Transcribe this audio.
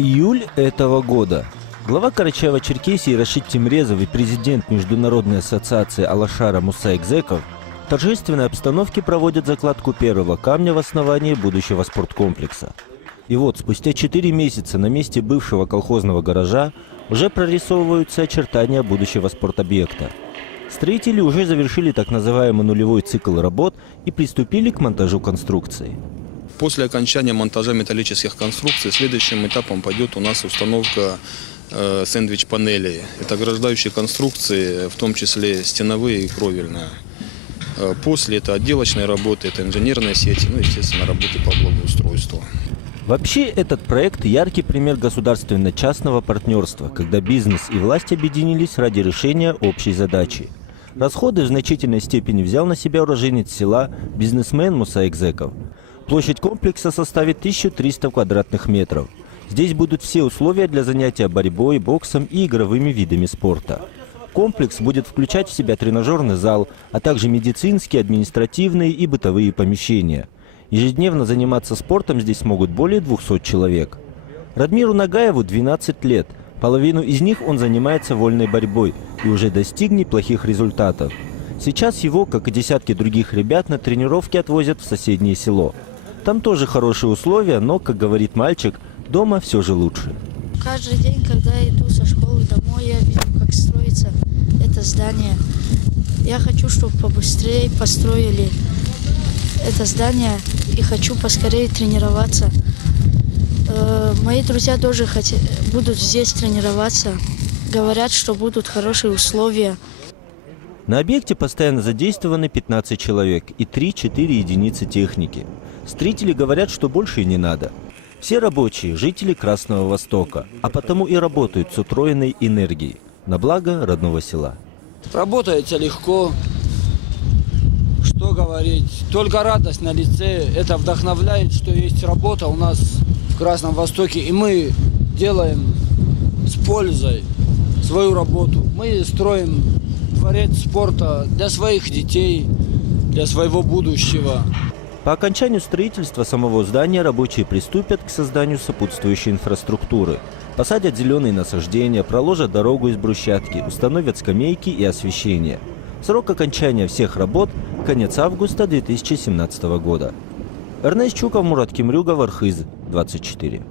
Июль этого года. Глава Карачаево-Черкесии Рашид Тимрезов и президент Международной ассоциации Алашара Муса Экзеков в торжественной обстановке проводят закладку первого камня в основании будущего спорткомплекса. И вот, спустя 4 месяца на месте бывшего колхозного гаража уже прорисовываются очертания будущего спортобъекта. Строители уже завершили так называемый нулевой цикл работ и приступили к монтажу конструкции. После окончания монтажа металлических конструкций следующим этапом пойдет у нас установка сэндвич-панелей. Это ограждающие конструкции, в том числе стеновые и кровельные. После это отделочные работы, это инженерные сети, естественно, работы по благоустройству. Вообще, этот проект – яркий пример государственно-частного партнерства, когда бизнес и власть объединились ради решения общей задачи. Расходы в значительной степени взял на себя уроженец села, бизнесмен Муса Экзеков. Площадь комплекса составит 1300 квадратных метров. Здесь будут все условия для занятия борьбой, боксом и игровыми видами спорта. Комплекс будет включать в себя тренажерный зал, а также медицинские, административные и бытовые помещения. Ежедневно заниматься спортом здесь смогут более 200 человек. Радмиру Нагаеву 12 лет. Половину из них он занимается вольной борьбой и уже достиг неплохих результатов. Сейчас его, как и десятки других ребят, на тренировки отвозят в соседнее село. Там тоже хорошие условия, но, как говорит мальчик, дома все же лучше. Каждый день, когда я иду со школы домой, я вижу, как строится это здание. Я хочу, чтобы побыстрее построили это здание и хочу поскорее тренироваться. Мои друзья тоже будут здесь тренироваться. Говорят, что будут хорошие условия. На объекте постоянно задействованы 15 человек и 3-4 единицы техники. Строители говорят, что больше и не надо. Все рабочие – жители Красного Востока, а потому и работают с утроенной энергией на благо родного села. Работается легко. Что говорить? Только радость на лице. Это вдохновляет, что есть работа у нас в Красном Востоке. И мы делаем с пользой свою работу. Мы строим дворец спорта для своих детей, для своего будущего. По окончанию строительства самого здания рабочие приступят к созданию сопутствующей инфраструктуры. Посадят зеленые насаждения, проложат дорогу из брусчатки, установят скамейки и освещение. Срок окончания всех работ – конец августа 2017 года. Эрнест Чуков, Мурат Кимрюгов, Архыз, 24.